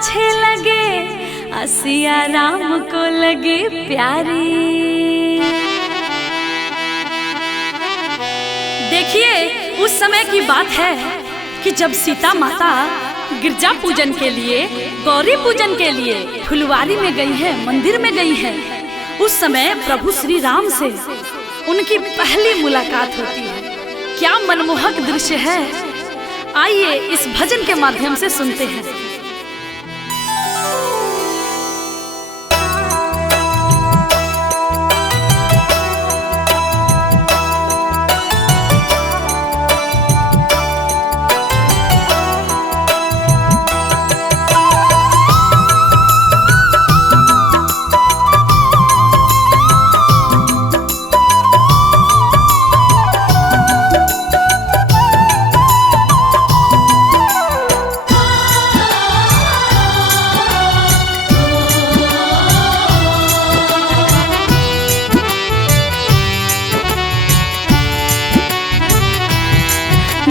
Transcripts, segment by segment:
अच्छे लगे, सिया राम को लगे प्यारी। देखिए उस समय की बात है कि जब सीता माता गिरजा पूजन के लिए, गौरी पूजन के लिए फुलवारी में गई है, मंदिर में गई है। उस समय प्रभु श्री राम से उनकी पहली मुलाकात होती है। क्या मनमोहक दृश्य है, आइए इस भजन के माध्यम से सुनते हैं।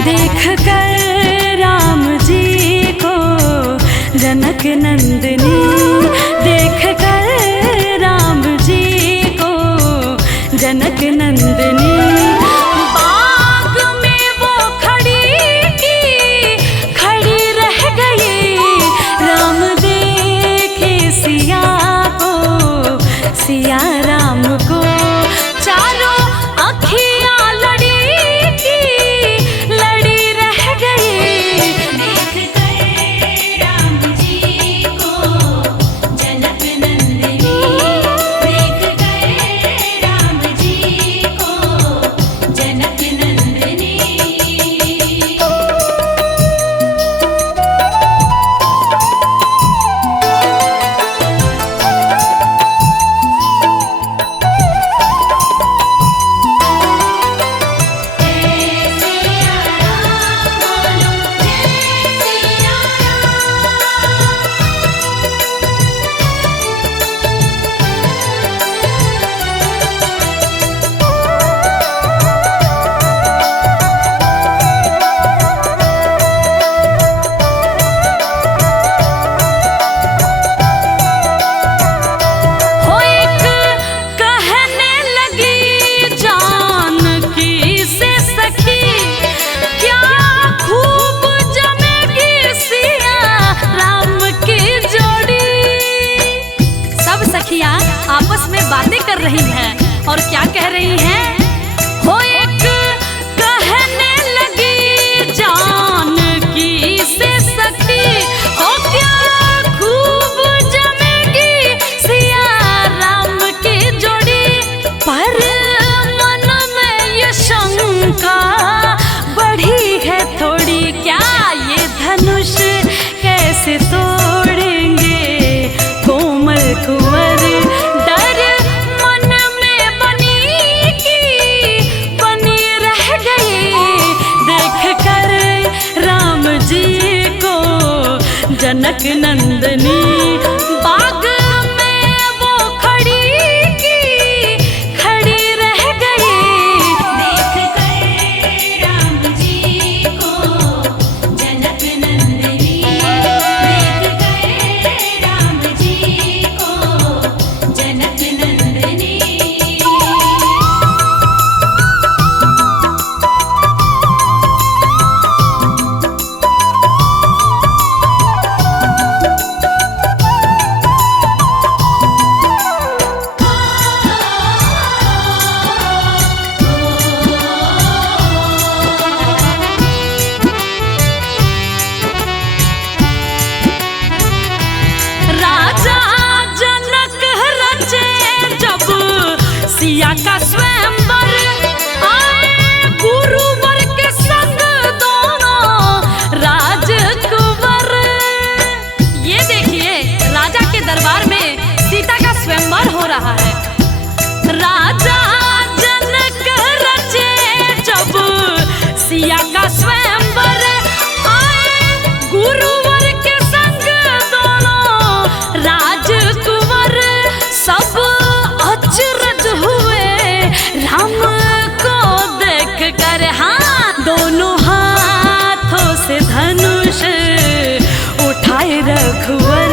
देख कर राम जी को जनक नंदनी, देख कर राम जी को जनक नंदनी। बाग में वो खड़ी रह गई, राम देखे सिया को, सिया राम को। चारों अखियां आपस में बातें कर रही हैं और क्या कह रही हैं? हो एक कहने लगी जानकी से सखी, हो क्या खूब जमेगी सिया राम की जोड़ी। पर मन में ये शंका बढ़ी है थोड़ी, क्या ये धनुष कैसे तोड़ेंगे कोमल कुंवर। जनक नंदनी बाग में वो खड़ी रह गई, देख कर राम जी को जनक नंदनी, देख कर राम जी को जनक नंदनी। सिया का स्वयंवर आए गुरुवर के संग दोनों राजकुंवर। ये देखिए राजा के दरबार में सीता का स्वयंवर हो रहा है। राजा जनक रचे जब सिया का स्वयंवर आए गुरुवर के संग दोनों राजकुंवर। सब अचरज हुए राम को देख कर, हाँ दोनों हाथों से धनुष उठाए रघुवर।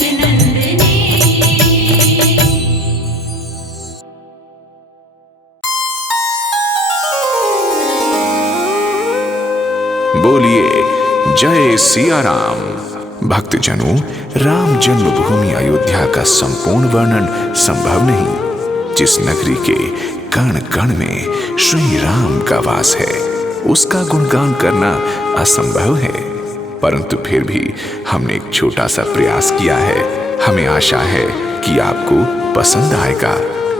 जनक नंदनी। बोलिए जय सिया राम। भक्तजनों, राम जन्मभूमि अयोध्या का संपूर्ण वर्णन संभव नहीं। जिस नगरी के कण कण में श्री राम का वास है, उसका गुणगान करना असंभव है, परंतु फिर भी हमने एक छोटा सा प्रयास किया है। हमें आशा है कि आपको पसंद आएगा।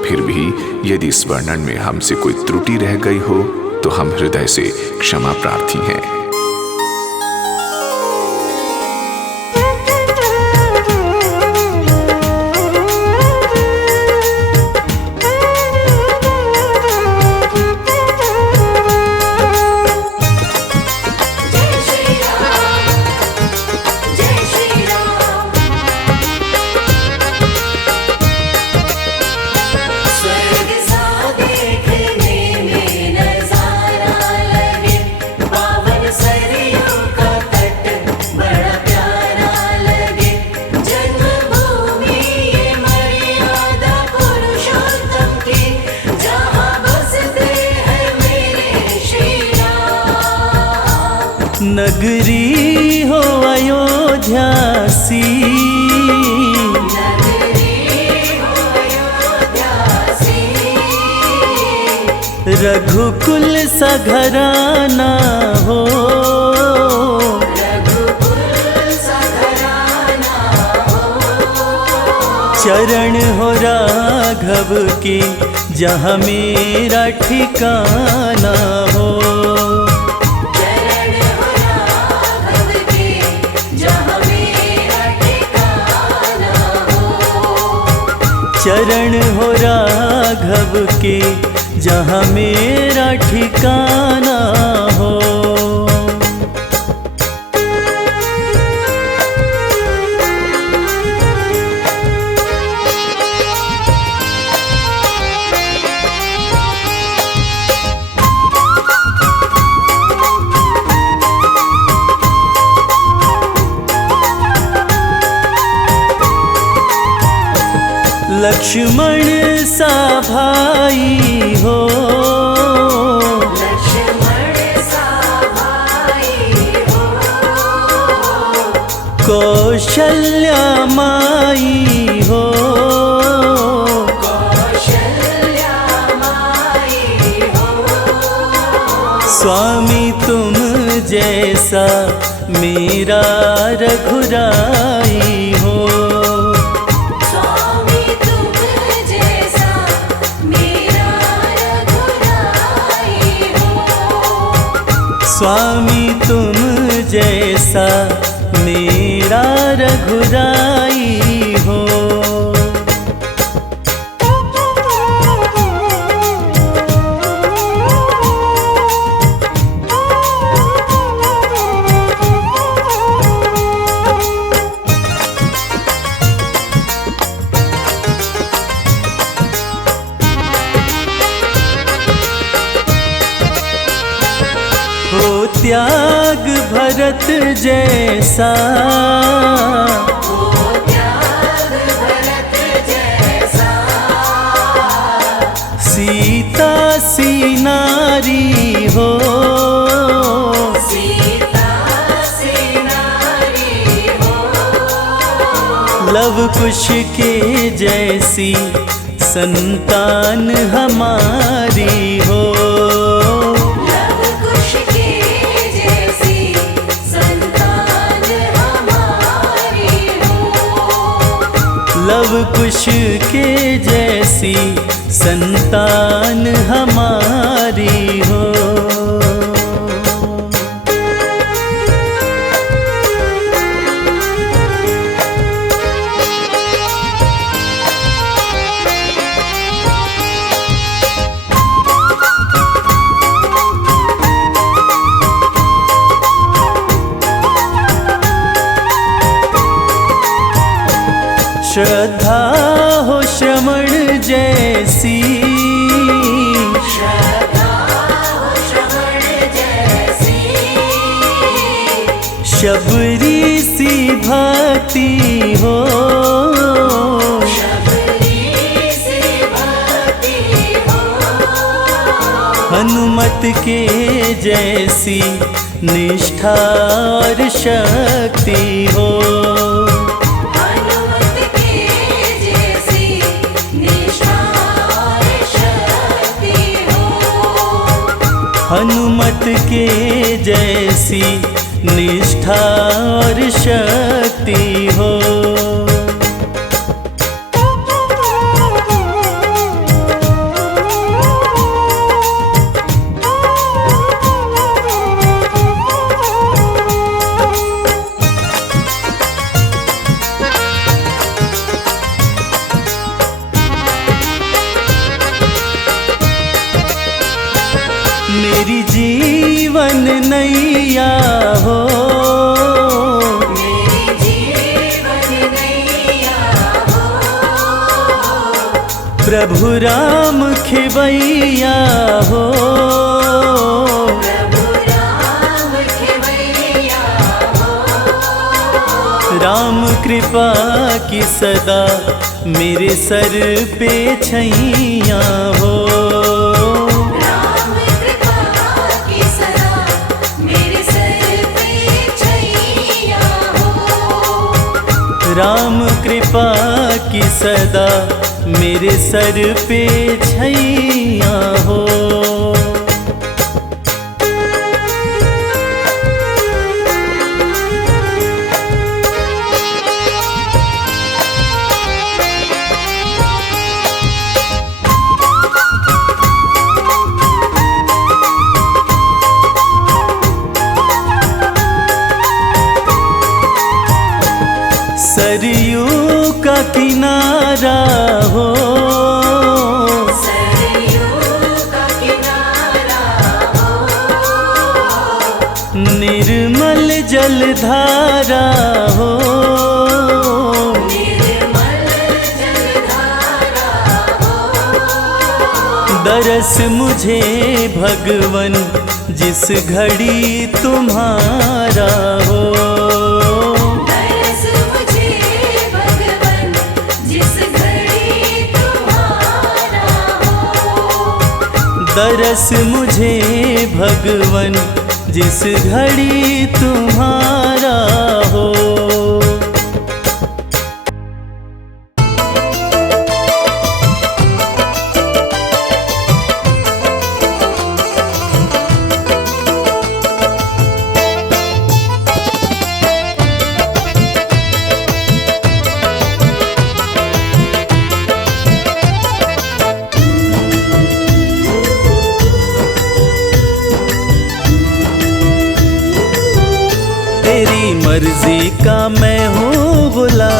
फिर भी यदि इस वर्णन में हमसे कोई त्रुटि रह गई हो तो हम हृदय से क्षमा प्रार्थी हैं। नगरी हो अयोध्या सी, रघुकुल सा घराना हो, चरण हो राघव के जहाँ मेरा ठिकाना हो। चरण हो राघव के जहाँ मेरा ठिकाना हो। लक्ष्मण सा भाई हो, कौशल्या माई हो, स्वामी तुम जैसा मेरा रघुराई हो। स्वामी तुम जैसा मेरा रघुराई हो। हो त्याग भरत जैसा, सीता सी नारी हो, लव कुश के जैसी संतान हमारी हो। लव कुश के जैसी संतान हमारी हो। श्रद्धा हो श्रवण जैसी, शबरी सी भक्ति हो। हनुमत के जैसी निष्ठा और शक्ति हो। हनुमत के जैसी निष्ठा और शक्ति हो। मेरी जीवन नैया हो। मेरी जीवन नैया हो। प्रभु राम खेवैया हो। प्रभु राम खेवैया हो। राम कृपा की सदा मेरे सर पे छैया हो। राम कृपा की सदा मेरे सर पे छैया हो। सरयू का किनारा हो। सरयू का किनारा हो। निर्मल जलधारा हो। निर्मल जलधारा हो। दरस मुझे भगवन जिस घड़ी तुम्हारा हो। दरस मुझे भगवन जिस घड़ी तुम्हारा हो। तेरी मर्जी का मैं हूँ गुलाम।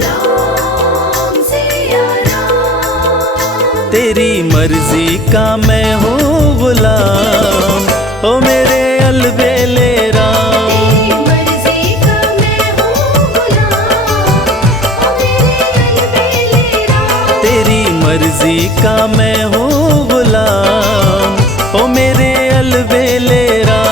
राम सिया राम। तेरी मर्जी का मैं हूँ गुलाम। ओ मेरे अलबेले राम। तेरी मर्जी का मैं हूँ गुलाम। ओ मेरे अलबेले राम। तेरी मर्जी का मैं हूँ गुलाम। ओ मेरे अलबेले राम।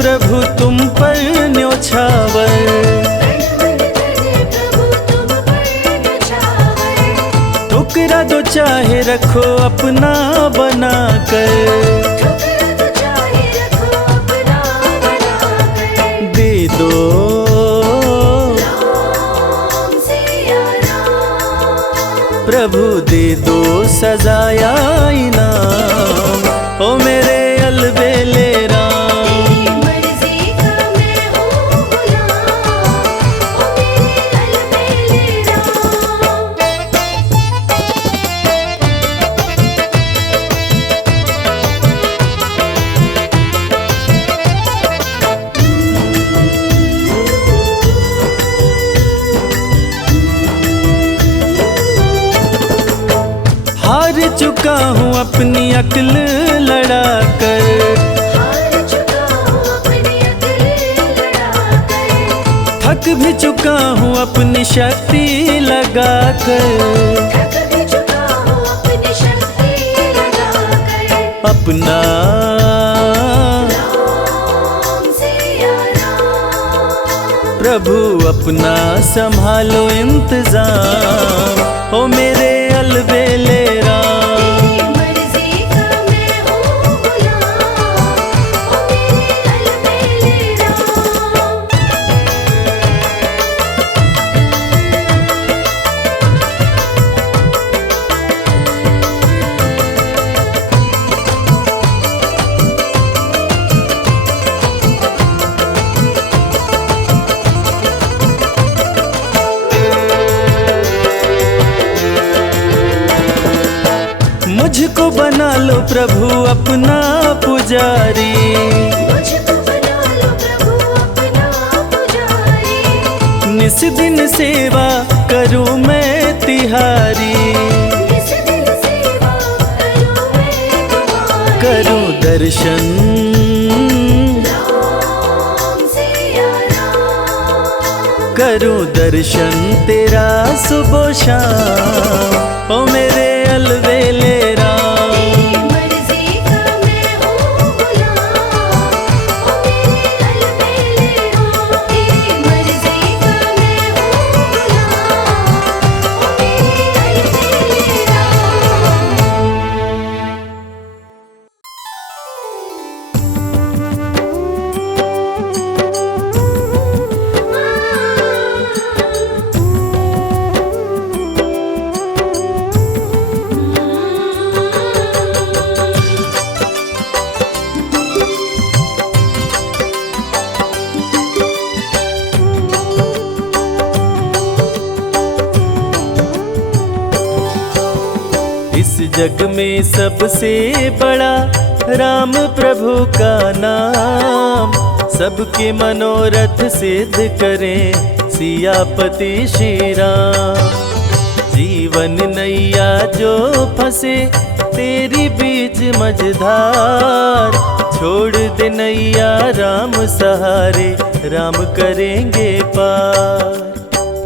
प्रभु तुम पर न्योछावर। ठुकरा दो चाहे रखो अपना बना कर। दे दो प्रभु दे दो सजाया इनाम। ओ मेरे अलबेले राम। चुका हूँ अपनी अक्ल लड़ाकर, हार चुका हूँ अपनी अक्ल लड़ाकर, थक भी चुका हूँ अपनी शक्ति लगाकर, थक भी चुका हूँ अपनी शक्ति लगाकर। अपना राम सिया राम, प्रभु अपना संभालो इंतजाम, ओ मेरे अलबेले राम। तेरी मर्जी का मैं हूँ गुलाम, ओ मेरे अलबेले राम। मुझको बना लो प्रभु अपना पुजारी, मुझको बना लो प्रभु अपना पुजारी, निस दिन सेवा करूं मैं तिहारी, निस दिन सेवा करूं मैं तुम्हारी। करूं दर्शन राम सिया राम, करूं दर्शन तेरा सुबह शाम, ओ मेरे अलबेले राम। तेरी मर्जी का मैं हूँ गुलाम, ओ मेरे अलबेले राम। तेरी मर्जी का मैं हूँ गुलाम, ओ मेरे अलबेले इस जग में सबसे बड़ा राम प्रभु का नाम, सबके मनोरथ सिद्ध करें सियापति श्री राम। जीवन नैया जो फंसे तेरी बीच मझधार, छोड़ दे नैया राम सहारे, राम करेंगे पार।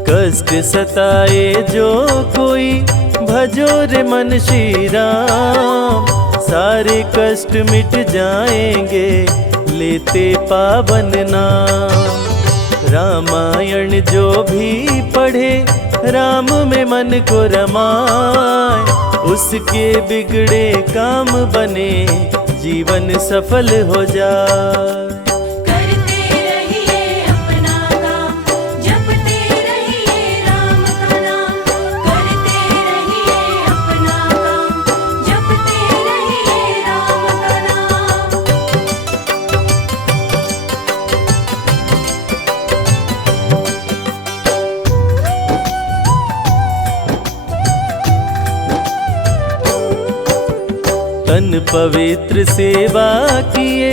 कष्ट सताए जो कोई भजो रे मन श्री राम, सारे कष्ट मिट जाएंगे लेते पावन नाम। रामायण जो भी पढ़े राम में मन को रमाए, उसके बिगड़े काम बने जीवन सफल हो जाए। करते रहिए अपना काम, जपते रहिए राम का नाम। करते रहिए अपना काम, जपते रहिए राम का नाम। तन पवित्र सेवा किए,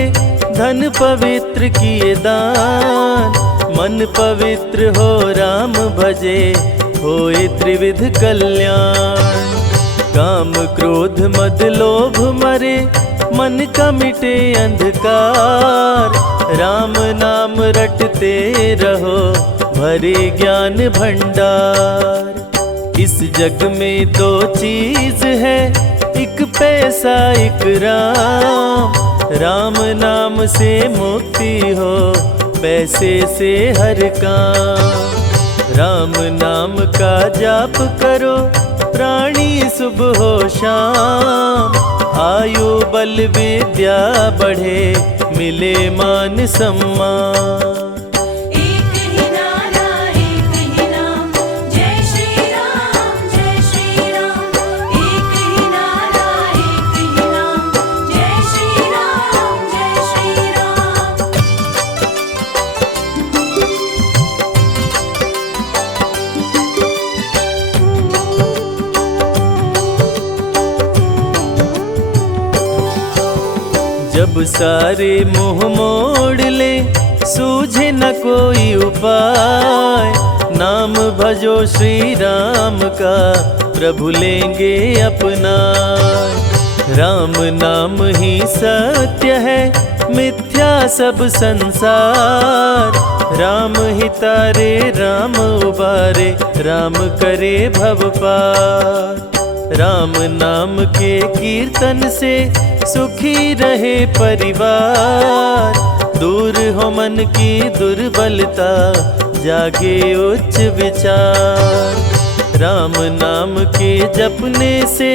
धन पवित्र किए दान, मन पवित्र हो राम भजे, होए त्रिविध कल्याण। काम क्रोध मद लोभ मरे, मन का मिटे अंधकार, राम नाम रटते रहो भरे ज्ञान भंडार। इस जग में दो चीज है, एक पैसा एक राम, राम नाम से मुक्ति हो पैसे से हर काम। राम नाम का जाप करो प्राणी सुबह हो शाम, आयु बल विद्या बढ़े मिले मान सम्मान। एक ही नारा एक ही नाम, जय श्री राम जय श्री राम। एक ही नारा एक ही नाम, जय श्री राम जय श्री राम। जब सारे मोह मोड़ ले सूझे न कोई उपाय, नाम भजो श्री राम का प्रभु लेंगे अपना। राम नाम ही सत्य है, मिथ्या सब संसार। राम ही तारे राम उबारे, राम करे भव पार। राम नाम के कीर्तन से सुखी रहे परिवार। दूर हो मन की दुर्बलता, जागे उच्च विचार। राम नाम के जपने से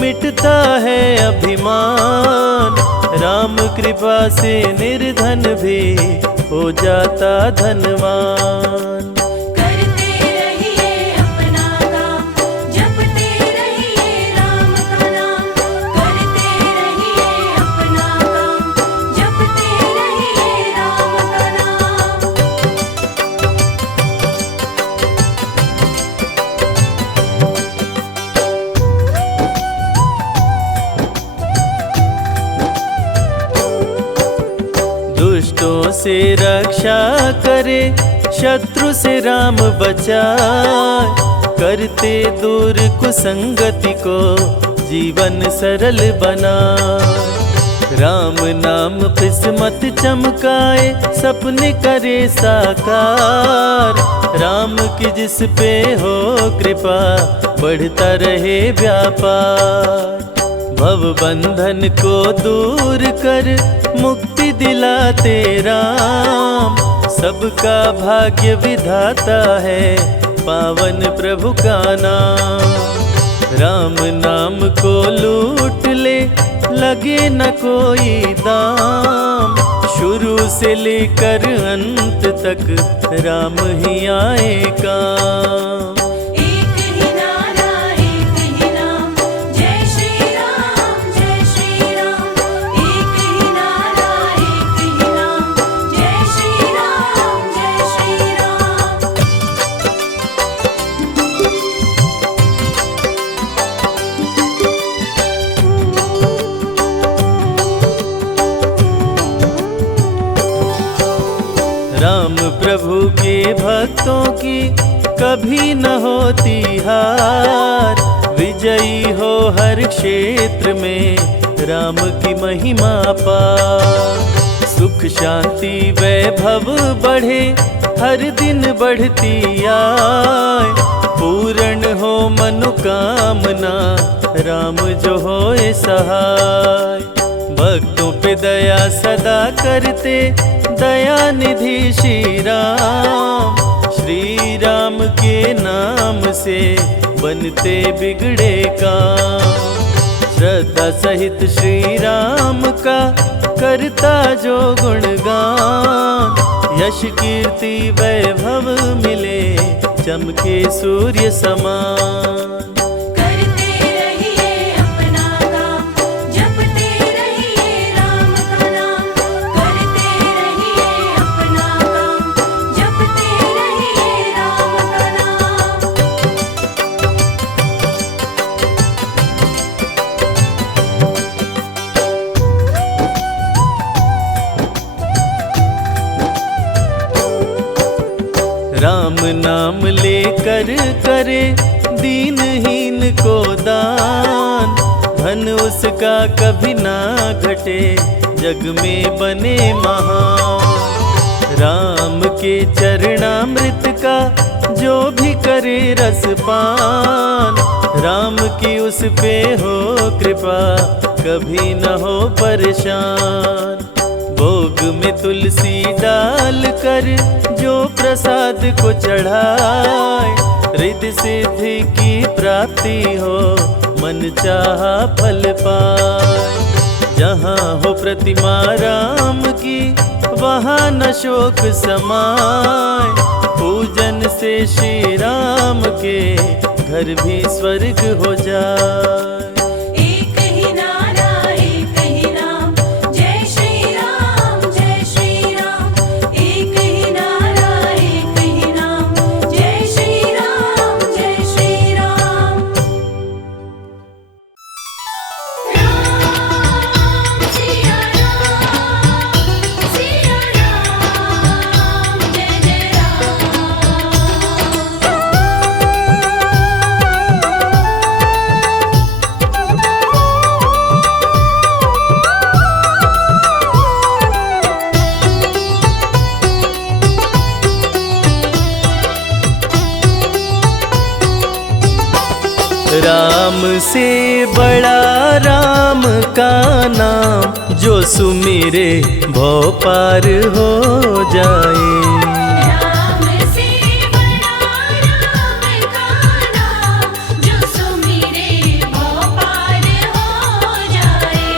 मिटता है अभिमान। राम कृपा से निर्धन भी हो जाता धनवान। करते रहिए अपना काम, जपते रहिए राम का नाम। करते रहिए अपना काम, जपते रहिए राम का नाम। दुष्टों से रक्षा करे, शत्रु से राम बचाए। करते दूर कुसंगति को, जीवन सरल बनाए। राम नाम किस्मत चमकाए, सपने करे साकार। राम की जिस पे हो कृपा, बढ़ता रहे व्यापार। भव बंधन को दूर कर, मुक्ति दिलाते राम। सबका भाग्य विधाता है, पावन प्रभु का नाम। राम नाम को लूट ले, लगे न कोई दाम। शुरू से लेकर अंत तक, राम ही आए काम। एक ही नारा एक ही नाम, जय श्री राम जय श्री राम। एक ही नारा एक ही नाम, जय श्री राम जय श्री राम। राम प्रभु के भक्तों की कभी न होती हार। विजयी हो हर क्षेत्र में, राम की महिमा पार। सुख शांति वैभव बढ़े, हर दिन बढ़ती आए। पूर्ण हो मनोकामना, राम जो होए सहाय। भक्तों पे दया सदा करते, दया निधि श्री राम। श्री राम के नाम से बनते बिगड़े काम। श्रद्धा सहित श्री राम का करता जो गुणगान। यश कीर्ति वैभव मिले, चमके सूर्य समान। करते रहिए अपना काम, जपते रहिए राम का नाम। करते रहिए अपना काम, जपते रहिए राम का नाम। राम नाम लेकर करे, दीनहीन को दान। धन उसका कभी ना घटे, जग में बने महान। राम के चरणामृत का जो भी करे रसपान। राम की उस पे हो कृपा, कभी न हो परेशान। भोग में तुलसी डाल कर, जो प्रसाद को चढ़ाए। रिद्धि सिद्धि की प्राप्ति हो, मन चाहा फल पाए। जहाँ हो प्रतिमा राम की, वहाँ न शोक समाए। पूजन से श्री राम के, घर भी स्वर्ग हो जाए। एक ही नारा एक ही नाम, जय श्री राम जय श्री राम। एक ही नारा एक ही नाम, जय श्री राम जय श्री राम। राम सिया राम, सिया राम, जय जय राम। राम से बड़ा राम का नाम, जो सुमिरे भव पार हो जाए। राम से बड़ा राम का नाम, जो सुमिरे भव पार हो जाए।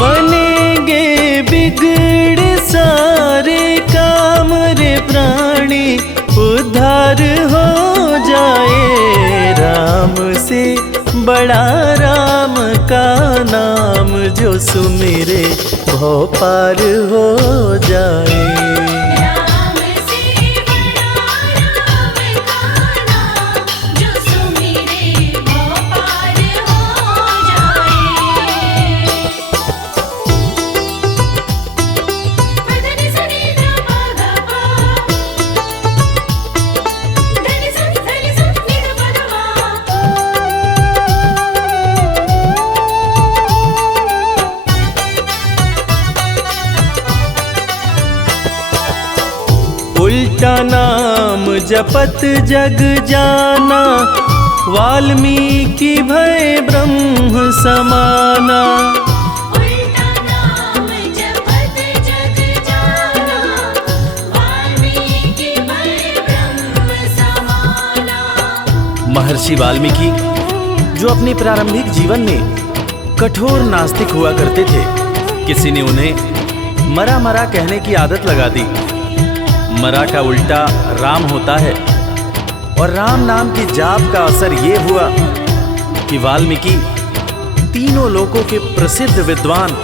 बनेंगे बिगड़े सारे काम रे प्राणी, उद्धार हो जाए। राम से बड़ा राम का नाम, जो सुमिरे भव पार हो जाए। राम से बड़ा राम का नाम, जो सुमिरे भव पार हो जाए। धनि सनि ध प ध प, धनि सनि नि ध प ध मा। उल्टा नाम जपत जग जाना, वाल्मीकि भय ब्रह्म समाना। उल्टा नाम जपत जग जाना, वाल्मीकि भय ब्रह्म समाना। महर्षि वाल्मीकि जो अपने प्रारंभिक जीवन में कठोर नास्तिक हुआ करते थे, किसी ने उन्हें मरा मरा कहने की आदत लगा दी। मरा का उल्टा राम होता है, और राम नाम के जाप का असर ये हुआ कि वाल्मीकि तीनों लोकों के प्रसिद्ध विद्वान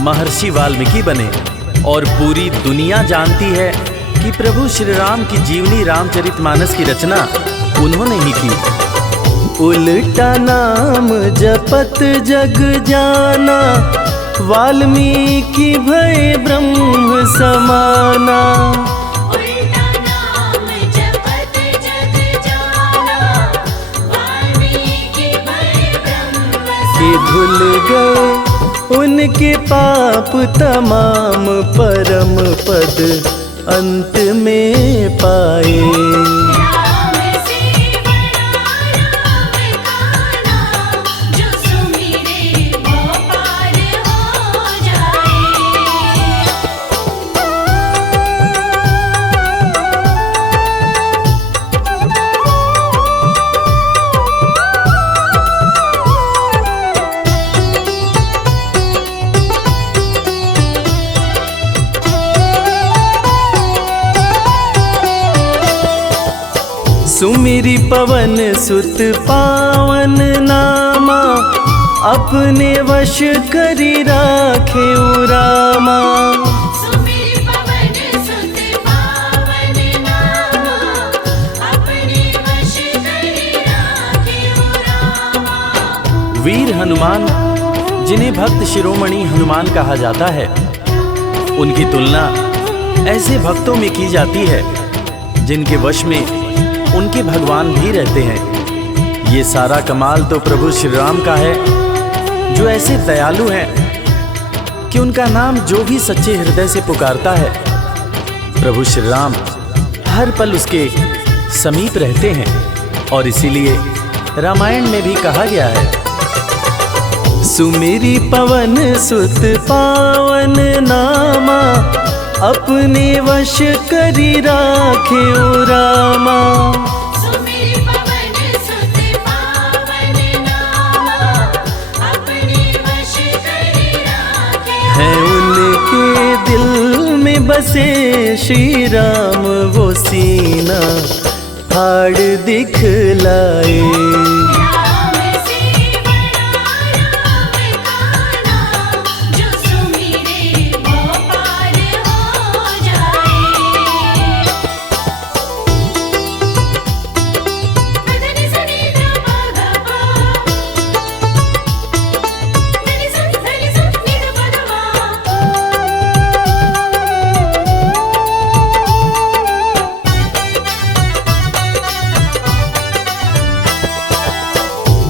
महर्षि वाल्मीकि बने। और पूरी दुनिया जानती है कि प्रभु श्री राम की जीवनी रामचरितमानस की रचना उन्होंने ही की। उल्टा नाम जपत जग जाना, वाल्मीकि भय ब्रह्म समाना। उल्टा नाम जपत जग जाना, वाल्मीकि भय ब्रह्म कि भूल गए उनके पाप तमाम, परम पद अंत में पाए। राम से बड़ा राम का नाम, जो सुमिरे भव पार हो जाए। सुमिरि पवन सुत पावन नामा, अपने वश करी राखे रामा। सुमिर पवन सुत पावन नामा, अपने वश करि राखे रामा। वीर हनुमान, जिन्हें भक्त शिरोमणि हनुमान कहा जाता है, उनकी तुलना ऐसे भक्तों में की जाती है जिनके वश में उनके भगवान भी रहते हैं। ये सारा कमाल तो प्रभु श्री राम का है, जो ऐसे दयालु हैं कि उनका नाम जो भी सच्चे हृदय से पुकारता है, प्रभु श्री राम हर पल उसके समीप रहते हैं। और इसीलिए रामायण में भी कहा गया है, सुमिरि पवन सुत पावन नामा, अपने वश करी राखे रामा। सुमिर पवन सुत पावन नामा, अपने वश करि राखे। है उनके दिल में बसे श्री राम, वो सीना फाड़ दिखलाए। राम से बड़ा राम का नाम, जो सुमिरे भव पार हो जाए। धनि सनि ध प ध प, धनि सनि नि ध प ध मा।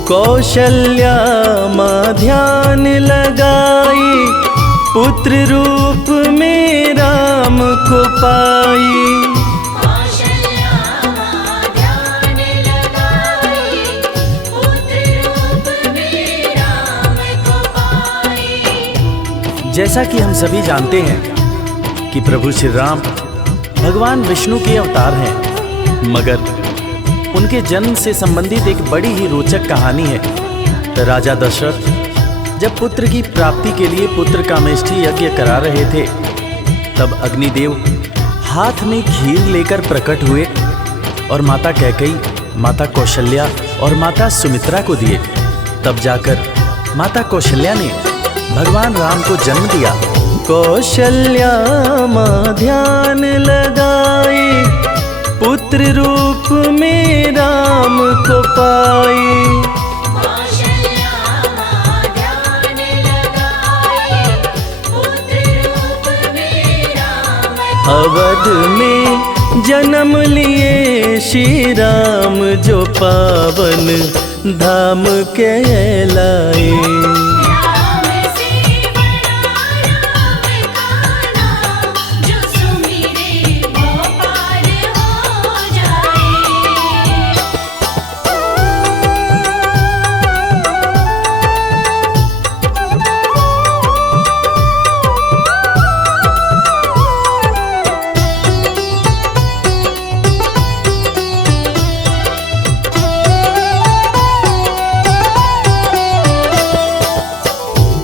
कौशल्या माँ ध्यान लगाई, पुत्र रूप में राम को पाई। कौशल्या माँ ध्यान लगाई, पुत्र जैसा कि हम सभी जानते हैं कि प्रभु श्री राम भगवान विष्णु के अवतार हैं, मगर उनके जन्म से संबंधित एक बड़ी ही रोचक कहानी है। राजा दशरथ जब पुत्र की प्राप्ति के लिए पुत्र कामेष्ठी यज्ञ करा रहे थे, तब अग्निदेव हाथ में खीर लेकर प्रकट हुए और माता कैकेयी, माता कौशल्या और माता सुमित्रा को दिए। तब जाकर माता कौशल्या ने भगवान राम को जन्म दिया। कौशल्या माँ ध्यान लगाई, पुत्र रूप में राम को पाई। कौशल्या माँ ध्यान लगाई, पुत्र रूप में राम अवध में जन्म लिए श्री राम, जो पावन धाम कहलाए। राम से बड़ा राम का नाम, जो सुमिरे वो पार हो जाए।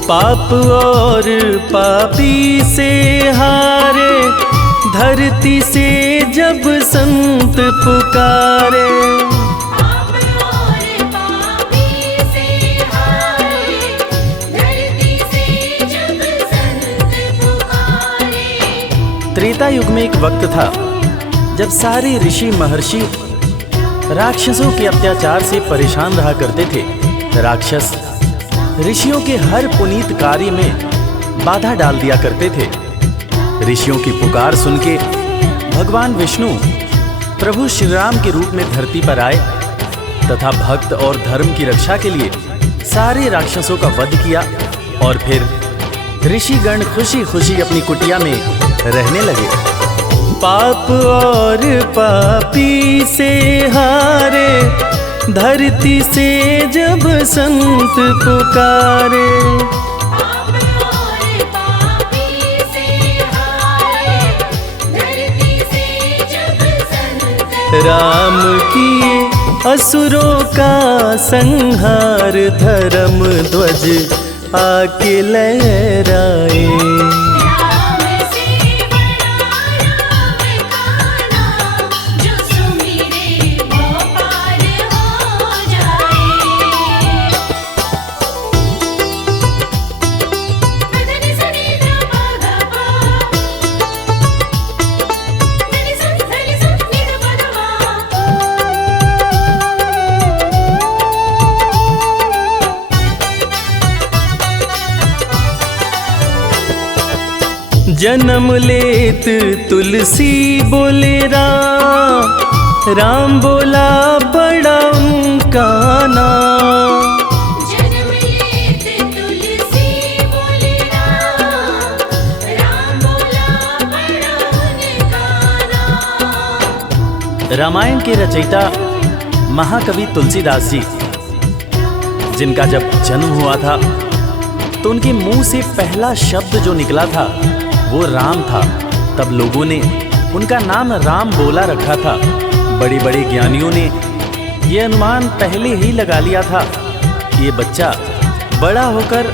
पाप और पापी से हारे, धरती से जब संत पुकारे। पाप और पापी से हारे, धरती से जब संत पुकारे। त्रेता युग में एक वक्त था जब सारे ऋषि महर्षि राक्षसों के अत्याचार से परेशान रहा करते थे। राक्षस ऋषियों के हर पुनीत कार्य में बाधा डाल दिया करते थे। ऋषियों की पुकार सुन के भगवान विष्णु प्रभु श्री राम के रूप में धरती पर आए तथा भक्त और धर्म की रक्षा के लिए सारे राक्षसों का वध किया और फिर ऋषिगण खुशी खुशी अपनी कुटिया में रहने लगे। पाप और पापी से हारे, धरती से जब संत पुकारे। पाप और पापी से हारे, धरती से जब संत राम किए असुरों का संहार, धर्म ध्वज आके लहराए। राम से बड़ा राम का नाम, जो सुमिरे वो पार हो जाए। धनि सनि ध प ग प, धनि सनि नि ध प ध जन्म लेत तुलसी बोले राम, राम बोला बड़ा उनका नाम। जन्म लेत तुलसी बोले राम, राम बोला बड़ा उनका नाम। रामायण के रचयिता महाकवि तुलसीदास जी, जिनका जब जन्म हुआ था तो उनके मुंह से पहला शब्द जो निकला था वो राम था। तब लोगों ने उनका नाम राम बोला रखा था। बड़े बड़े ज्ञानियों ने ये अनुमान पहले ही लगा लिया था कि ये बच्चा बड़ा होकर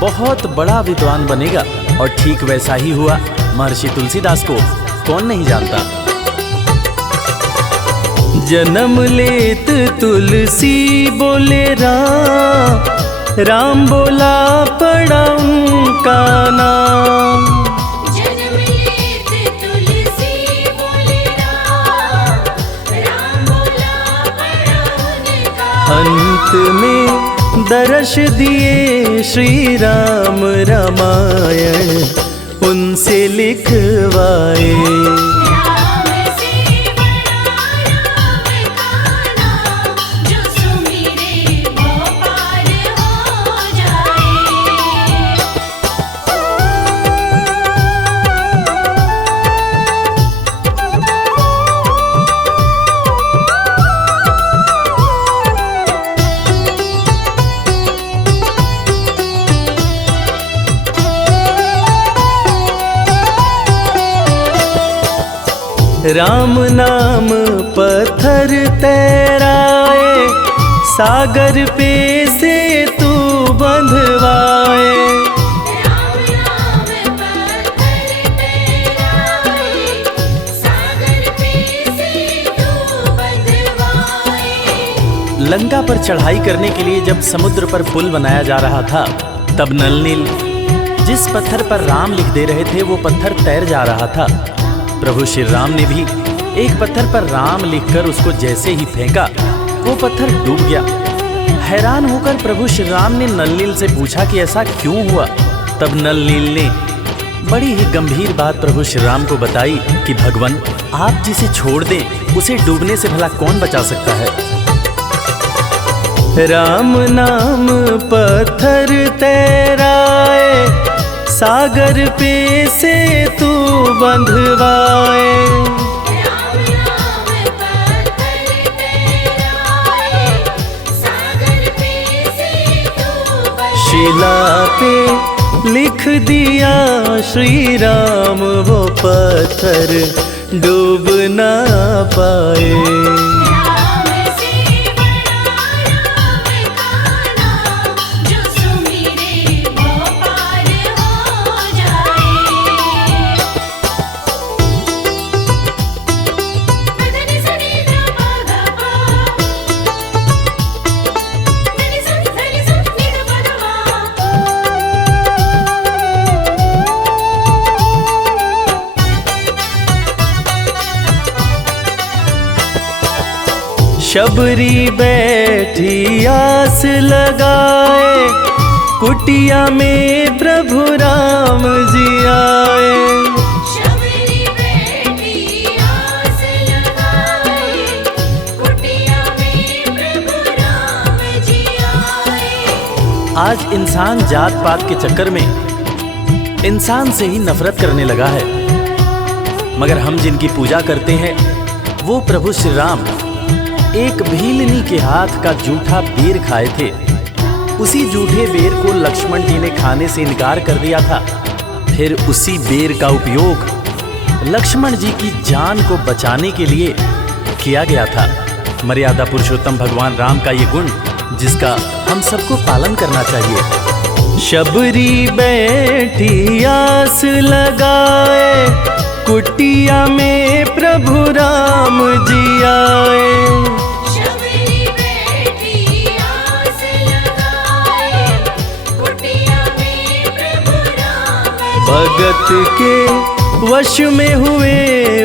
बहुत बड़ा विद्वान बनेगा, और ठीक वैसा ही हुआ। महर्षि तुलसीदास को कौन नहीं जानता। जन्म लेत तुलसी बोले राम, राम बोला पड़ा उनका नाम। जन्म लेत तुलसी बोले राम, राम बोला बड़ा उनका। अंत में दर्श दिए श्री राम, रामायण उनसे लिखवाए। राम से बड़ा राम का नाम, जो सुमिरे वो पार हो जाए। राम नाम पत्थर तैराए, सागर पे से तू बंधवाए। राम नाम पत्थर तैराए, सागर पे से तू बंधवाए। लंका पर चढ़ाई करने के लिए जब समुद्र पर पुल बनाया जा रहा था, तब नल नील जिस पत्थर पर राम लिख दे रहे थे वो पत्थर तैर जा रहा था। प्रभु श्री राम ने भी एक पत्थर पर राम लिखकर उसको जैसे ही फेंका, वो पत्थर डूब गया। हैरान होकर प्रभु श्री राम ने नल नील से पूछा कि ऐसा क्यों हुआ। तब नल नील ने बड़ी ही गंभीर बात प्रभु श्री राम को बताई कि भगवान, आप जिसे छोड़ दें उसे डूबने से भला कौन बचा सकता है। राम नाम पत्थर तैराए, सागर पे से तू बंधवाए। राम नाम पत्थर तैराए, सागर पे से तू बंधवाए। शिला पे लिख दिया श्री राम, वो पत्थर डूब ना पाए। राम से बड़ा राम का नाम, जो सुमिरे वो पार हो जाए। धनि सनि ध प ग प, धनि सनि नि ध प ध व। शबरी बैठी आस लगाए, कुटिया में प्रभु राम जी आए। शबरी बैठी आस लगाए, कुटिया में प्रभु राम जी आए। आज इंसान जात पात के चक्कर में इंसान से ही नफरत करने लगा है, मगर हम जिनकी पूजा करते हैं वो प्रभु श्री राम एक भीलनी के हाथ का जूठा बेर खाए थे। उसी जूठे बेर को लक्ष्मण जी ने खाने से इनकार कर दिया था। फिर उसी बेर का उपयोग लक्ष्मण जी की जान को बचाने के लिए किया गया था। मर्यादा पुरुषोत्तम भगवान राम का ये गुण जिसका हम सबको पालन करना चाहिए। शबरी बैठी आस लगाए, कुटिया में प्रभु राम जी आए। शबरी बैठी आस लगाए, कुटिया में प्रभु राम जी भगत के वश में हुए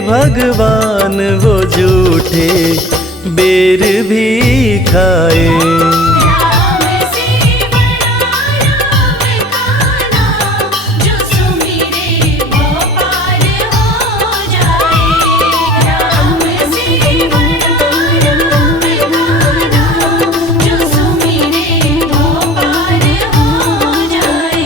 भगवान, वो झूठे बेर भी खाए। राम से बड़ा राम का नाम, जो सुमिरे वो पार हो जाए। राम से बड़ा राम का नाम, जो सुमिरे वो पार हो जाए।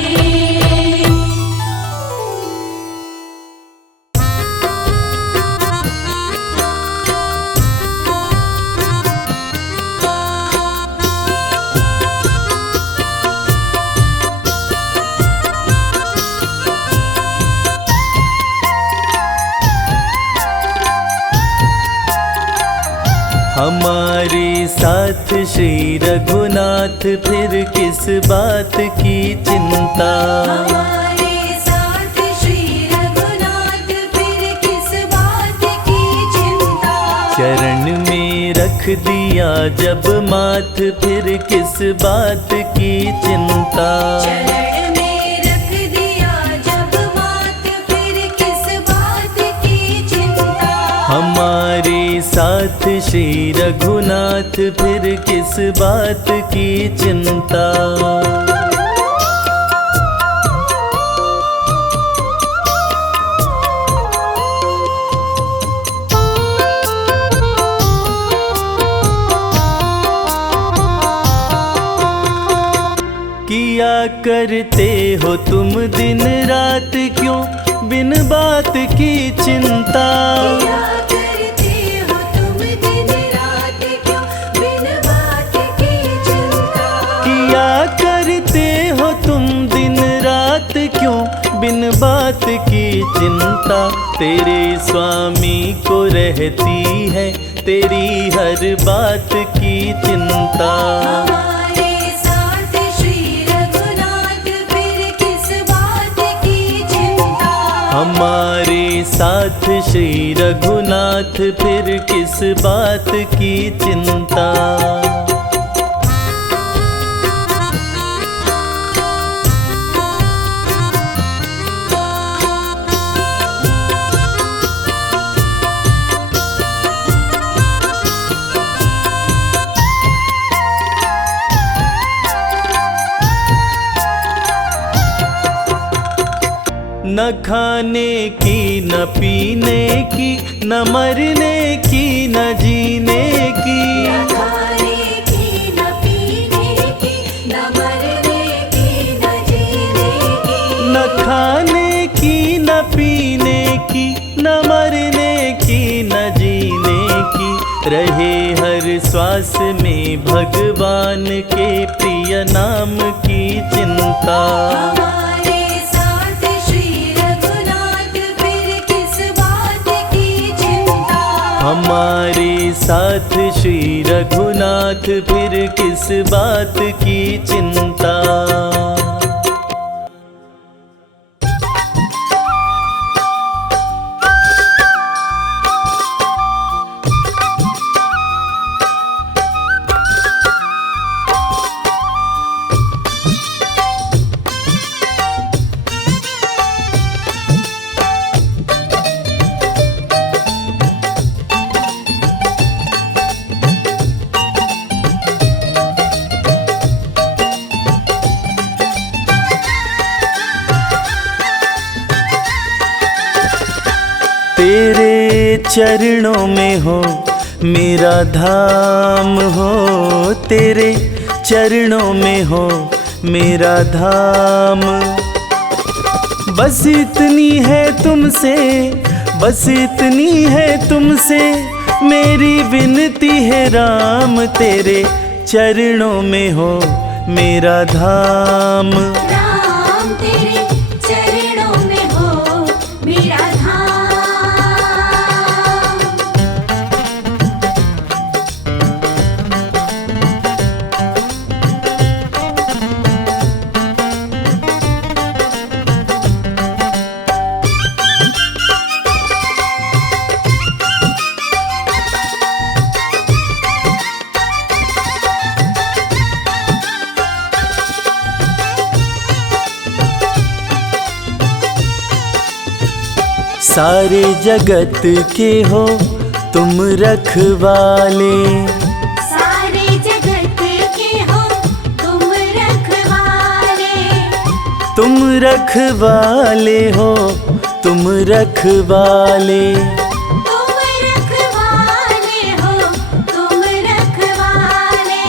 हमारे साथ श्री रघुनाथ, फिर किस बात की चिंता। हमारे साथ श्री रघुनाथ, फिर किस बात की चिंता। चरण में रख दिया जब माथ, फिर किस बात की चिंता। चरण में रख दिया जब मात, फिर किस बात की चिंता। हमारे साथ श्री रघुनाथ, फिर किस बात की चिंता। किया करते हो तुम दिन रात, क्यों बिन बात की चिंता। क्या करते हो तुम दिन रात, क्यों बिन बात की चिंता। किया करते हो तुम दिन रात, क्यों बिन बात की चिंता तेरे स्वामी को रहती है, तेरी हर बात की चिंता। हमारे साथ श्री रघुनाथ फिर किस बात की चिंता। हमारे साथ श्री रघुनाथ फिर किस बात की चिंता। न खाने की न पीने की, न मरने की न जीने की। न खाने की न पीने की, न मरने की न जीने की। न खाने की न पीने की, न मरने की न जीने की। रहे हर श्वास में भगवान के प्रिय नाम की चिंता। हमारे साथ श्री रघुनाथ फिर किस बात की चिंता। हमारे साथ श्री रघुनाथ फिर किस बात की चिंता। तेरे चरणों में हो मेरा धाम हो, तेरे चरणों में हो मेरा धाम। बस इतनी है तुमसे, बस इतनी है तुमसे मेरी विनती है राम। तेरे चरणों में हो मेरा धाम। राम तेरे चरणों में हो मेरा धाम। सारे जगत के हो तुम रखवाले। सारे जगत के हो तुम रखवाले। तुम रखवाले हो, तुम रखवाले। तुम रखवाले हो तुम रखवाले।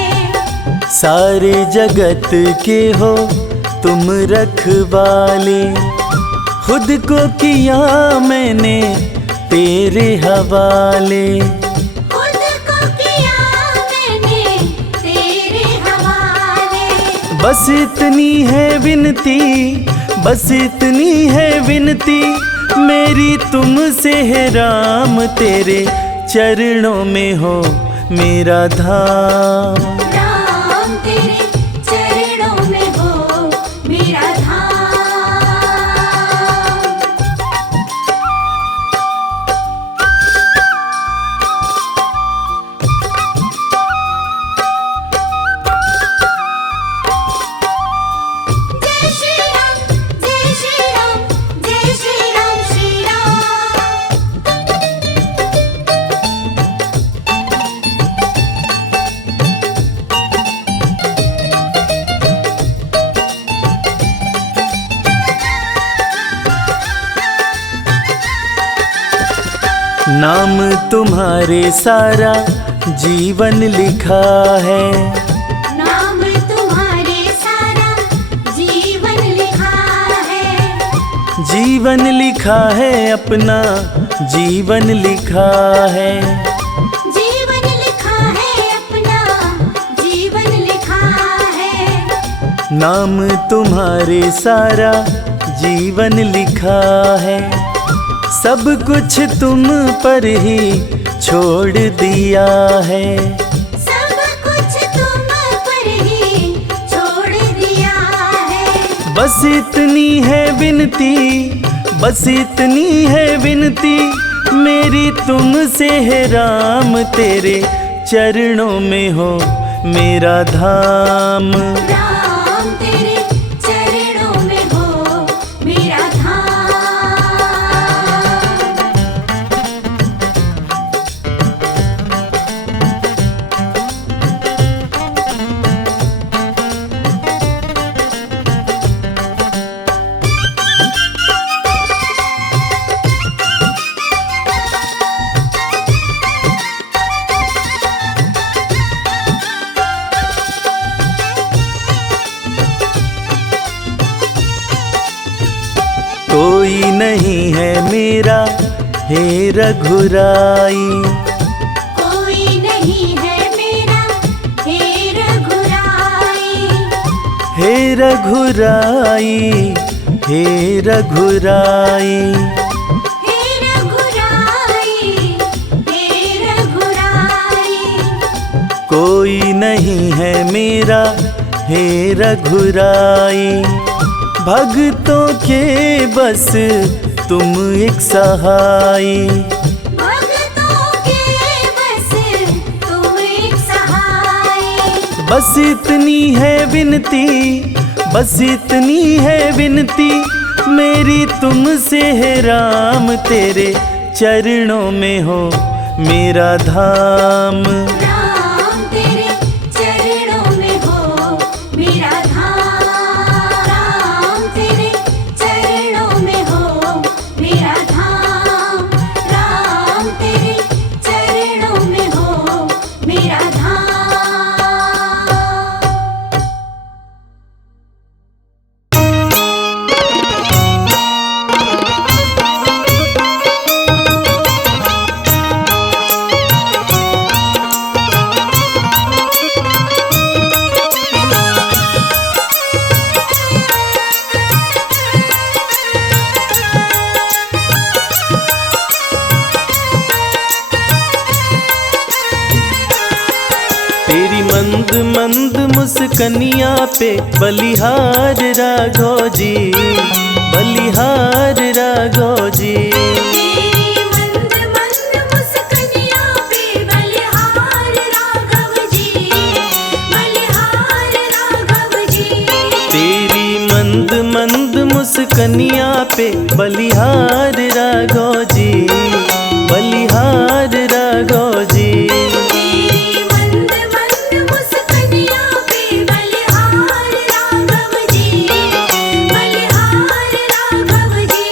सारे जगत के हो तुम रखवाले। खुद को किया मैंने तेरे हवाले। खुद को किया मैंने तेरे हवाले। बस इतनी है विनती, बस इतनी है विनती मेरी तुमसे है राम। तेरे चरणों में हो मेरा धाम। राम तेरे चरणों में हो मेरा धाम। जय श्री राम, जय श्री राम, जय श्री राम, श्री राम। नाम तुम्हारे सारा जीवन लिखा है। नाम तुम्हारे सारा जीवन लिखा है। जीवन लिखा है अपना, जीवन लिखा है। जीवन लिखा है अपना, जीवन लिखा है। नाम तुम्हारे सारा जीवन लिखा है, सब कुछ तुम पर ही छोड़ दिया है। सब कुछ तुम पर ही छोड़ दिया है। बस इतनी है विनती, बस इतनी है विनती मेरी तुमसे है राम, तेरे चरणों में हो मेरा धाम। राम तेरे चरणों में हो मेरा धाम। कोई नहीं है मेरा हे रघुराई, कोई नहीं है मेरा हे रघुराई। हे रघुराई, हे रघुराई। हे रघुराई, हे रघुराई। कोई नहीं है मेरा हे रघुराई, भक्तों के बस तुम एक सहाई। भक्तों के बस तुम एक सहाय। बस इतनी है विनती, बस इतनी है विनती मेरी तुमसे है राम, तेरे चरणों में हो मेरा धाम। राम तेरे चरणों में हो मेरा धाम। राम तेरे चरणों में हो मेरा धाम। राम तेरे चरणों में हो मेरा धाम। तेरी मंद मंद मुस्कनिया पे बलिहार राघव जी, बलिहार राघव जी। तेरी मंद मंद मुस्कनिया पे बलिहार राघव जी, बलिहार राघव जी। तेरी मंद मंद मुस्कनिया पे बलिहार राघव जी, बलिहार राघव जी। तेरी मंद मंद मुस्कनिया पे बलिहार राघव जी, बलिहार राघव जी।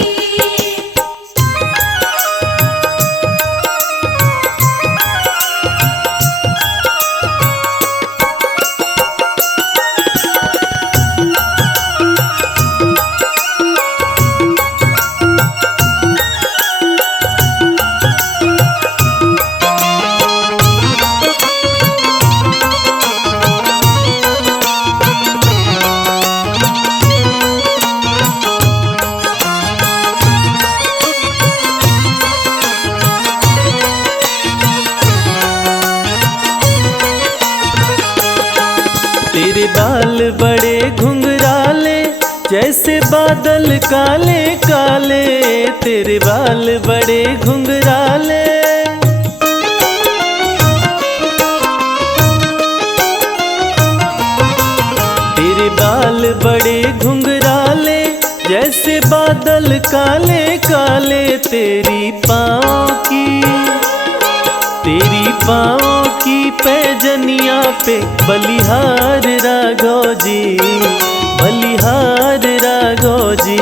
तेरे बाल बड़े घुंघराले जैसे बादल काले काले, तेरे बाल बड़े घुंघराले। तेरे बाल बड़े घुंघराले जैसे बादल काले काले, तेरी पाँव की पैजनिया पे बलिहार राघव जी, बलिहार राघव जी।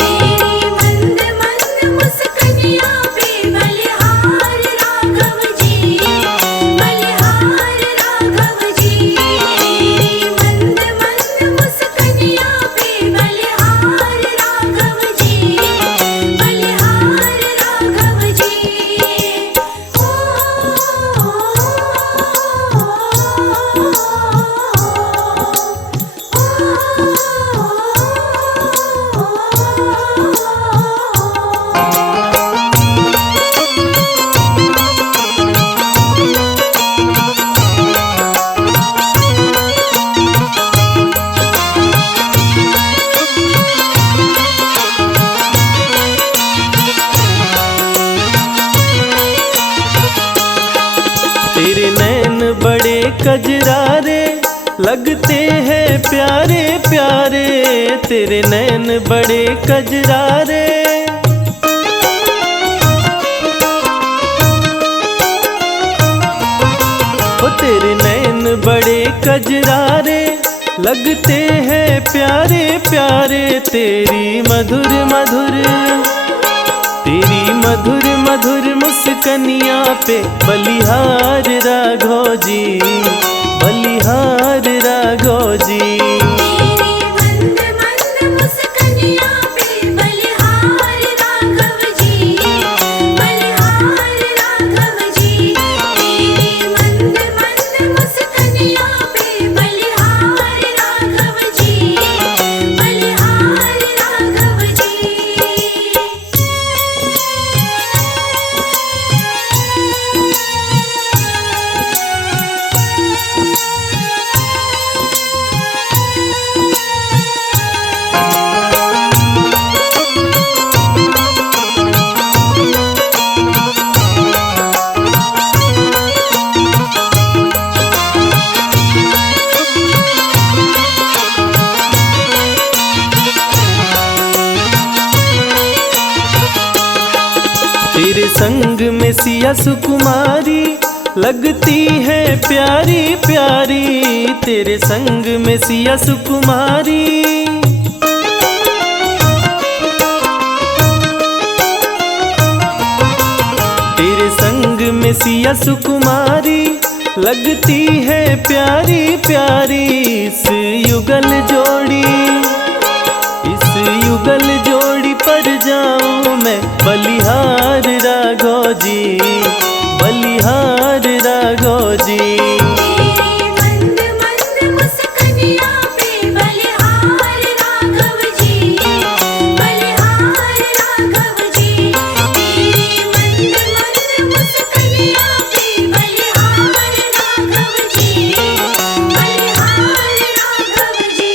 तेरी मंद मंद मुस्कनिया पे बलिहार राघव जी, बलिहार राघव जी। तेरी मंद मंद मुस्कनिया पे बलिहार राघव जी, बलिहार राघव जी। ओ बड़े कजरारे लगते हैं प्यारे प्यारे, तेरे नैन बड़े कजरारे। ओ तेरे नैन बड़े कजरारे लगते हैं प्यारे प्यारे, तेरी मधुर मधुर मुस्कनिया पे बलिहार राघव जी, बलिहार राघव जी। तेरी मंद मंद मुस्कनिया पे बलिहार राघव जी, बलिहार राघव जी। तेरी मंद मंद मुस्कनिया पे बलिहार राघव जी, बलिहार राघव जी। तेरे संग में सिया सुकुमारी लगती है प्यारी प्यारी, तेरे संग में सिया सुकुमारी। तेरे संग में सिया सुकुमारी लगती है प्यारी प्यारी, इस युगल जोड़ी पर जाऊं मैं बलिहार राघव जी, बलिहार राघव जी। तेरी मंद मंद मुस्कनिया पे बलिहार राघव जी, बलिहार राघव जी। तेरी मंद मंद मुस्कनिया पे बलिहार राघव जी, बलिहार राघव जी।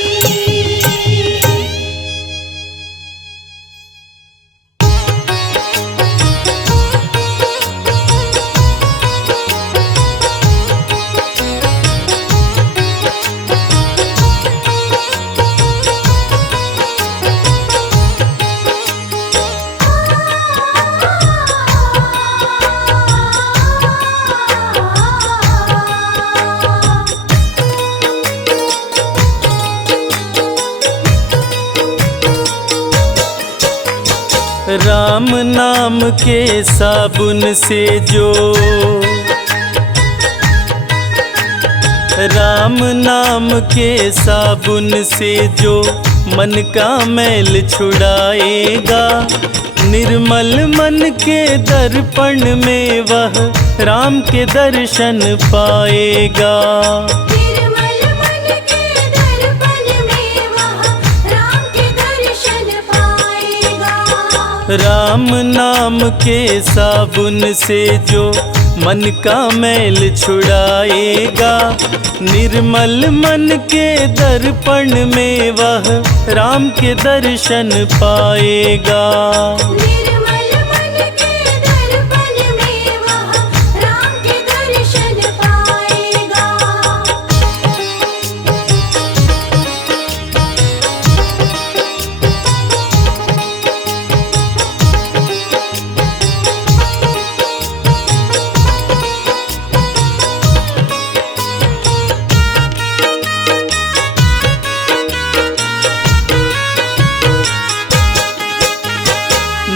राम नाम के साबुन से जो, राम नाम के साबुन से जो मन का मैल छुड़ाएगा, निर्मल मन के दर्पण में वह राम के दर्शन पाएगा। निर्मल मन के दर्पण में वह राम के दर्शन पाएगा। राम नाम के साबुन से जो मन का मैल छुड़ाएगा, निर्मल मन के दर्पण में वह राम के दर्शन पाएगा। निर्मल मन के दर्पण में वह राम के दर्शन पाएगा।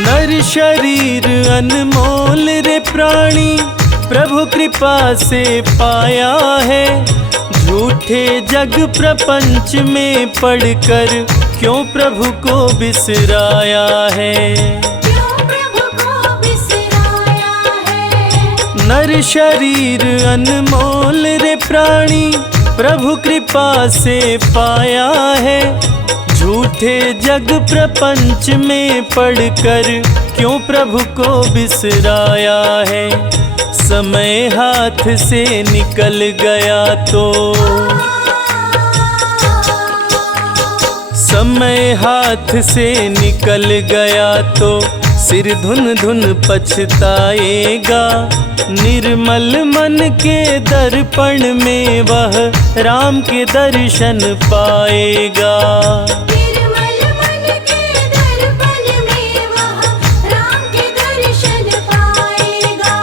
नर शरीर अनमोल रे प्राणी प्रभु कृपा से पाया है, झूठे जग प्रपंच में पड़कर क्यों प्रभु को बिसराया है। क्यों प्रभु को बिसराया है। नर शरीर अनमोल रे प्राणी प्रभु कृपा से पाया है, झूठे जग प्रपंच में पड़कर क्यों प्रभु को बिसराया है। समय हाथ से निकल गया तो, समय हाथ से निकल गया तो सिर धुन धुन पछताएगा। निर्मल मन के दर्पण में वह राम के दर्शन पाएगा। निर्मल मन के दर्पण में वह राम के दर्शन पाएगा।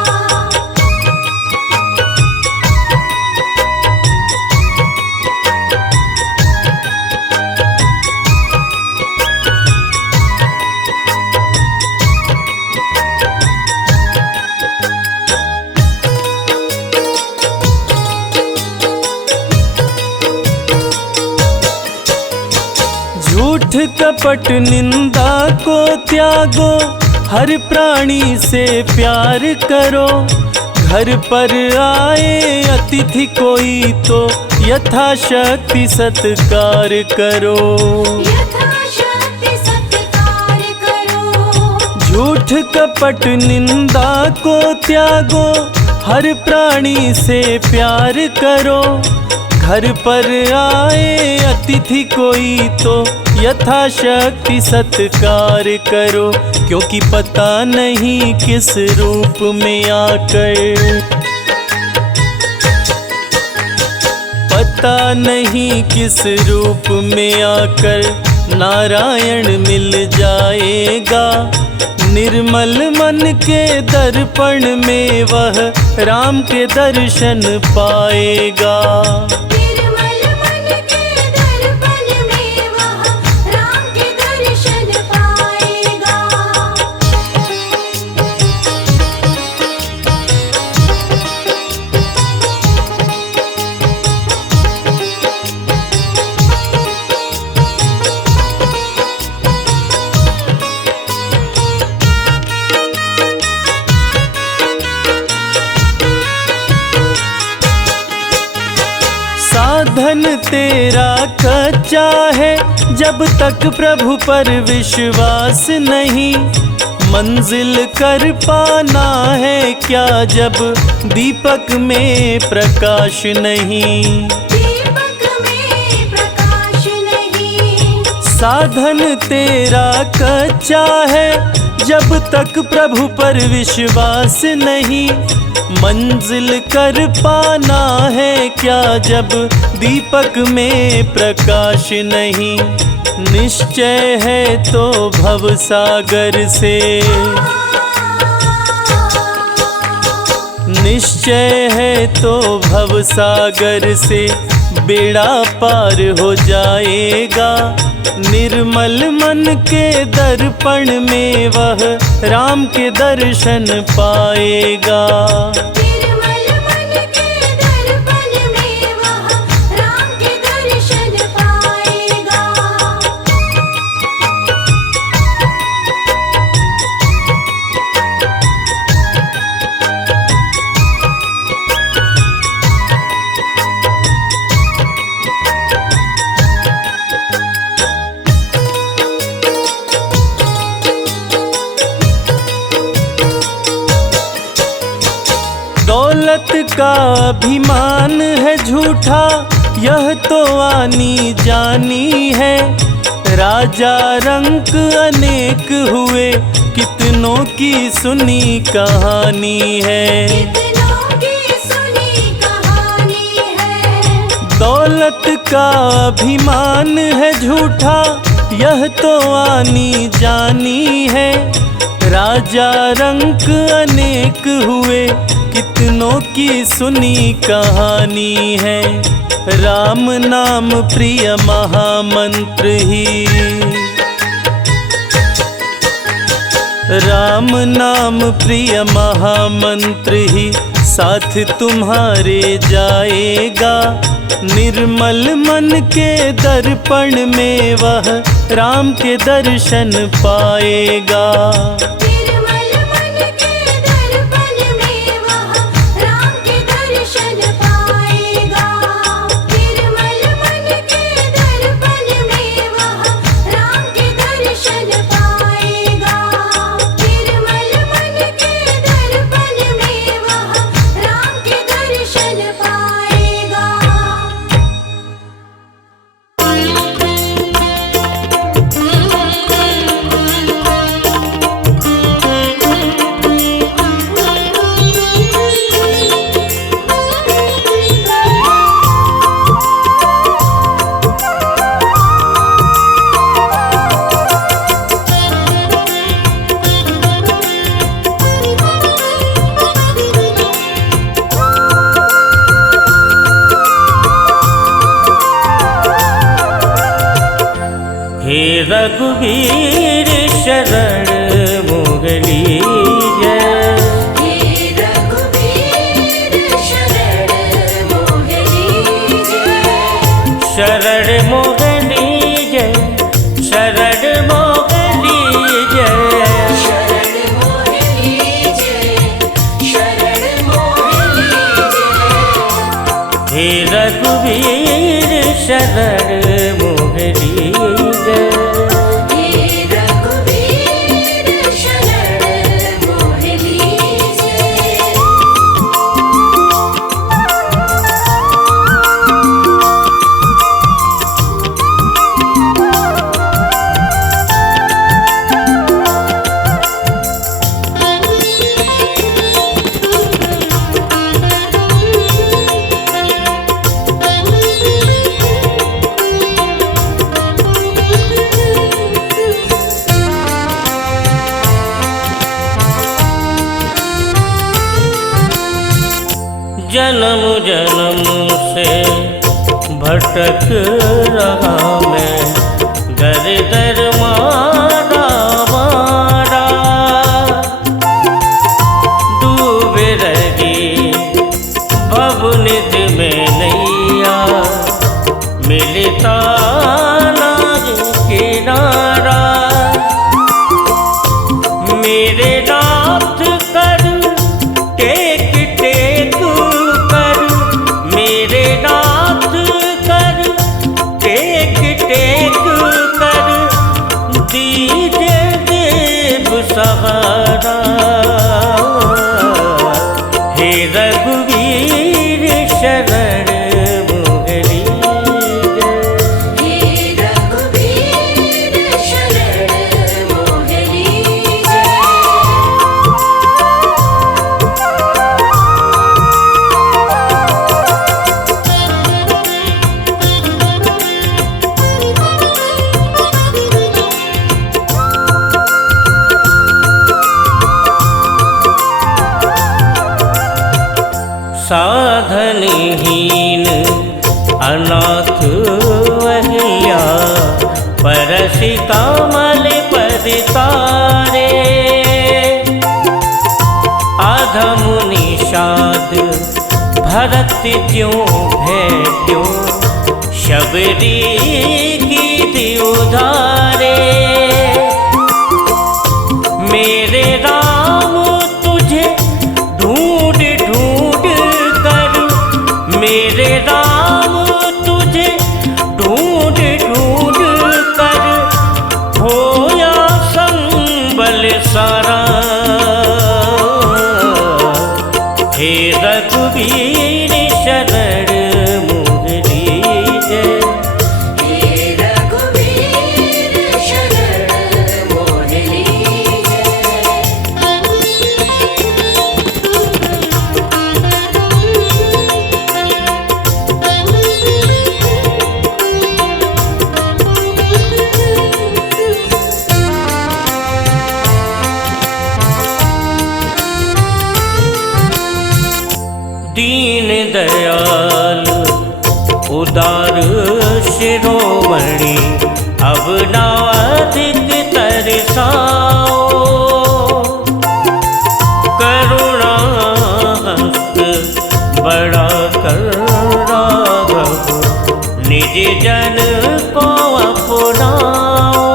झूठ कपट निंदा को त्यागो, हर प्राणी से प्यार करो। घर पर आए अतिथि कोई तो यथाशक्ति सत्कार करो। यथाशक्ति सत्कार करो। झूठ कपट निंदा को त्यागो, हर प्राणी से प्यार करो। घर पर आए अतिथि कोई तो यथाशक्ति सत्कार करो। क्योंकि पता नहीं किस रूप में आकर, पता नहीं किस रूप में आकर नारायण मिल जाएगा। निर्मल मन के दर्पण में वह राम के दर्शन पाएगा। निर्मल मन के दर्पण में वह राम के दर्शन पाएगा। साधन तेरा कच्चा है, जब तक प्रभु पर विश्वास नहीं। मंजिल कर पाना है क्या, जब दीपक में प्रकाश नहीं। दीपक में प्रकाश नहीं। साधन तेरा कच्चा है, जब तक प्रभु पर विश्वास नहीं। मंजिल कर पाना है क्या, जब दीपक में प्रकाश नहीं। निश्चय है तो भव सागर से, निश्चय है तो भव सागर से बेड़ा पार हो जाएगा। निर्मल मन के दर्पण में वह राम के दर्शन पाएगा। निर्मल मन के दर्पण में वह राम के दर्शन पाएगा। दौलत का अभिमान है झूठा, यह तो आनी जानी है। राजा रंक अनेक हुए, कितनों की सुनी कहानी है। कितनों की सुनी कहानी है। दौलत का अभिमान है झूठा, यह तो आनी जानी है। राजा रंक अनेक हुए, कितनों की सुनी कहानी है। राम नाम प्रिय महामंत्र ही, राम नाम प्रिय महामंत्र ही साथ तुम्हारे जाएगा। निर्मल मन के दर्पण में वह राम के दर्शन पाएगा। निर्मल मन के दर्पण में वह राम के दर्शन पाएगा। निर्मल मन के दर्पण में वह राम के दर्शन पाएगा। निर्मल मन के दर्पण में वह राम के दर्शन पाएगा। रघुवीर शरण मोगली जय। हे रघुवीर शरण मोहनी जय। शरण मोगली जय, शरण मोगली जय। शरण मोहनी जय, शरण मोहनी जय। हे रघुवीर शरण मोगली जय। हे रघुवीर शरण मोहनी जय। जन्म जन्म से भटक रहा मैं, दर दर मारा मारा। डूबे रही भवनिध में नैया, मिलता नहीं किनारा। मेरे नाथ कर टेक टेक कर, मेरे नाथ कर टेक टेक कर। दीजिए देव सहारा। हे रघुवीर शरण मोगली जय। हे रघुवीर शरण मोहनी जय। साधनहीन अनाथ वहिया, परसि कमल पद तारे। अधम निषाद भरत ज्यों भेट्यो, शबरी गीत उधारे। मेरे राम तुझे ढूंढ ढूंढ कर, मेरे राम तुझे ढूंढ ढूंढ कर। होया संबल सारा। हे रघुवीर शरण मोगली जय। हे रघुवीर शरण मोहनी जय। दीन दयाल उदार शिरोमणि, अब नाधिक तरसाओ। करुणा हस्त बड़ा कर राघव, निज जन को अपनाओ।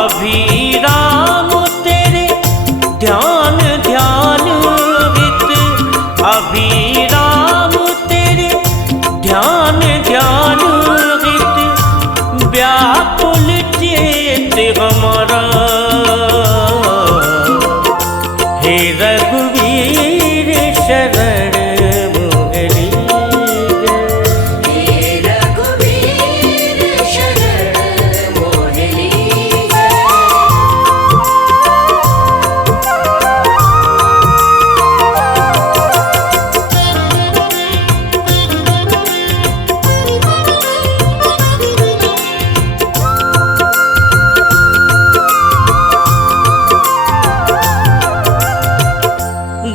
अभी राम तेरे ध्यान ध्यान हित, अभी राम तेरे ध्यान ध्यान हित। व्याकुल चेत हमारा। हे रघुवीर शरण मोगली जय। हे रघुवीर शरण मोहनी जय।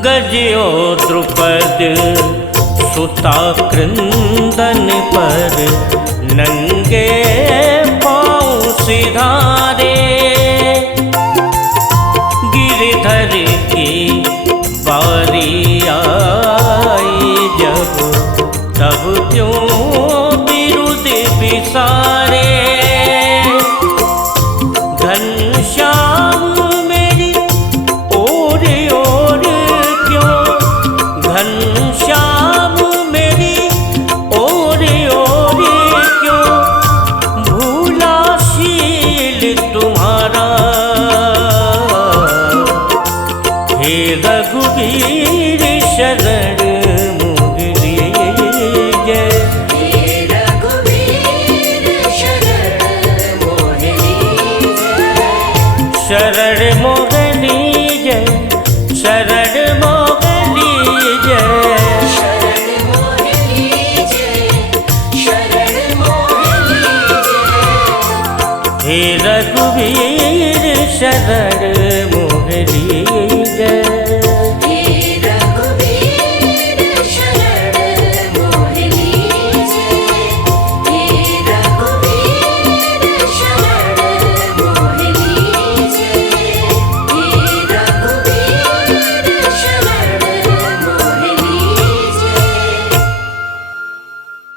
गजयो द्रुपद सुता क्रंदन पर, नंगे घनश्याम मेरी ओरे ओरे क्यों भूला शील तुम्हारा। हे रघुवीर शरण मोह लीजे। हे रघुवीर शरण मोह लीजे। शरण मोह लीजे, शरण मोह लीजे। शरण मोह लीजे, शरण मोह लीजे। हे रघुवीर शरण